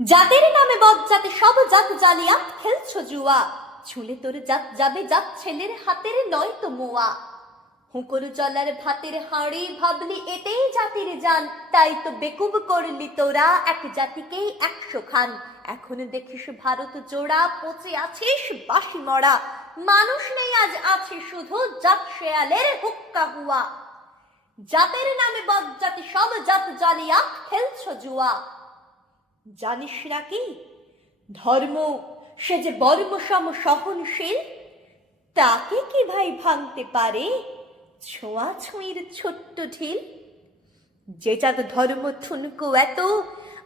জাতের নামে বজ্জাতে, সব জাত জালিয়াত খেলছো জুয়া। ছুলে তোর জাত যাবে জাত, ছেলের হাতের নয় তো মোয়া। হুঁকরু চলার ভাতের হাঁড়ি ভাবলি, এতেই জাতির যান তাই তো বেকুব করলি তোরা, এক জাতিকেই একশো খান। এখন দেখিস ভারত জোড়া, পচে আছিস বাসি মরা। মানুষ নেই আজ, আছে শুধু জাত শেয়ালের হুক্কা হুয়া। জাতের নামে বদ জাতি সব জাত জালিয়াত খেলছ জুয়া। জানিস না কি? ধর্ম, সে যে বর্মসম সহনশীল, তাকে কি ভাই ভাঙতে পারে? ছোঁয়াছুঁয়ির ছোট্ট ঢিল। যে যাত ধর্ম ঠুনকো এত,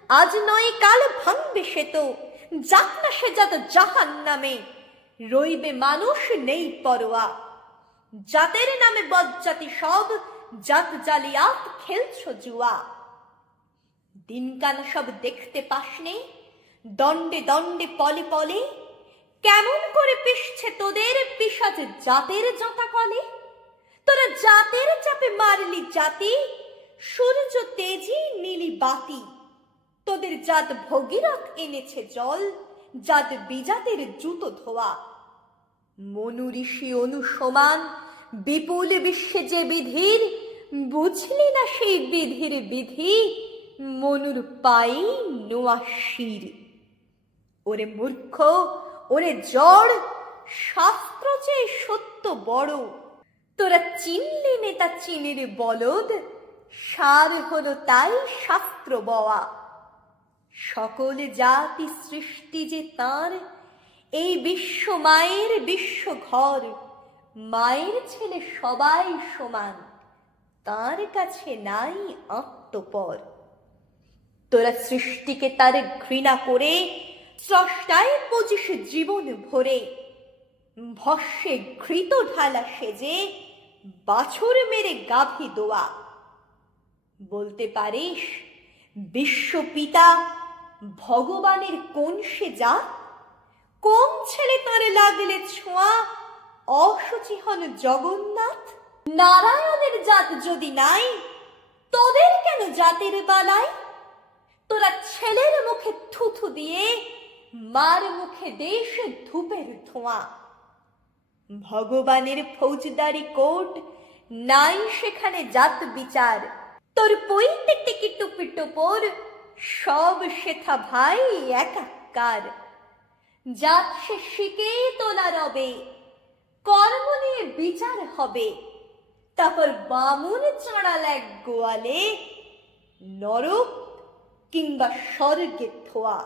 আজ নয় কাল ভাঙবে সে তো। যাক না সে যাত জাহান নামে রইবে মানুষ নেই পরোয়া। জাতের নামে বজ্জাতি সব, জাত জালিয়াত খেলছ জুয়া। দিনকাল সব দেখতে পাসনে। দণ্ডে দণ্ডে পলে পলে, কেমন করে পিসছে তোদের পিসাজ জাতের জাতা কলে? তোরা জাতের চাপে মারলি জাতি, সূর্য তেজি নীলি বাতি। তোদের জাত ভগীরথ এনেছে জল, জাত বিজাতের জুতো ধোয়া। মনু ঋষি অনুসমান, বিপুল বিশ্বে যে বিধির, বুঝলি না সেই বিধির বিধি? মনুর পাই নোয়া শির ওরে মূর্খ ওরে জড় শাস্ত্র যে সত্য বড় তোরা চিনলি নেতা চিনের বলদ সার হলো তাই শাস্ত্র বওয়া সকল জাতি সৃষ্টি যে তার এই বিশ্ব মায়ের বিশ্ব ঘর মায়ের ছেলে সবাই সমান তার কাছে নাই আত্মপর তোরা সৃষ্টিকে তার ঘৃণা করে স্রষ্টায় পঁচিশ জীবন ভরে ভস্যে ঘৃত ঢালা সেজে বাছুর মেরে গাভী দোয়া। বলতে পারিস বিশ্বপিতা ভগবানের কোন সে যা কোন ছেলে তারে লাগলে ছোঁয়া? অসুচি হন জগন্নাথ? নারায়ণের জাত যদি নাই, তোদের কেন জাতের বালাই? ছেলের মুখে থুথু দিয়ে, মার মুখে দেশ ধূপের ধোঁয়া। ভগবানের ফৌজদারি কোর্ট নাই সেখানে জাত বিচার। তোর পইতে টিকি টুপি টুপোর, সব শেথা ভাই একাকার। জাত সে শিখে তোলা রবে, কর্ম নিয়ে বিচার হবে। তারপর বামুন চড়াল এক গোয়ালে, নরক কিংবা স্বর্গের থোয়া।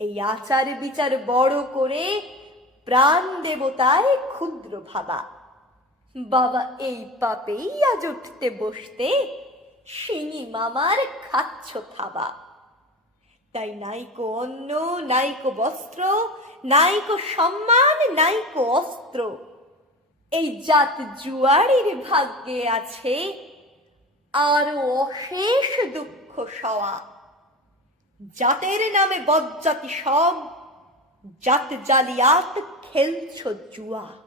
এই আচার বিচার বড় করে প্রাণ দেবতায় ক্ষুদ্র ভাবা। বাবা, এই পাপেই আজ উঠতে বসতে শিঙি মামার খাচ্ছ খাবা তাই নাইকো অন্ন, নাইকো বস্ত্র, নাইকো সম্মান, নাইকো অস্ত্র। এই জাত জুয়ারির ভাগ্যে আছে আরও অশেষ দুঃখ সওয়া। জাতের নামে বজ্জাতি সব জাত জালিয়াত খেলছ জুয়া।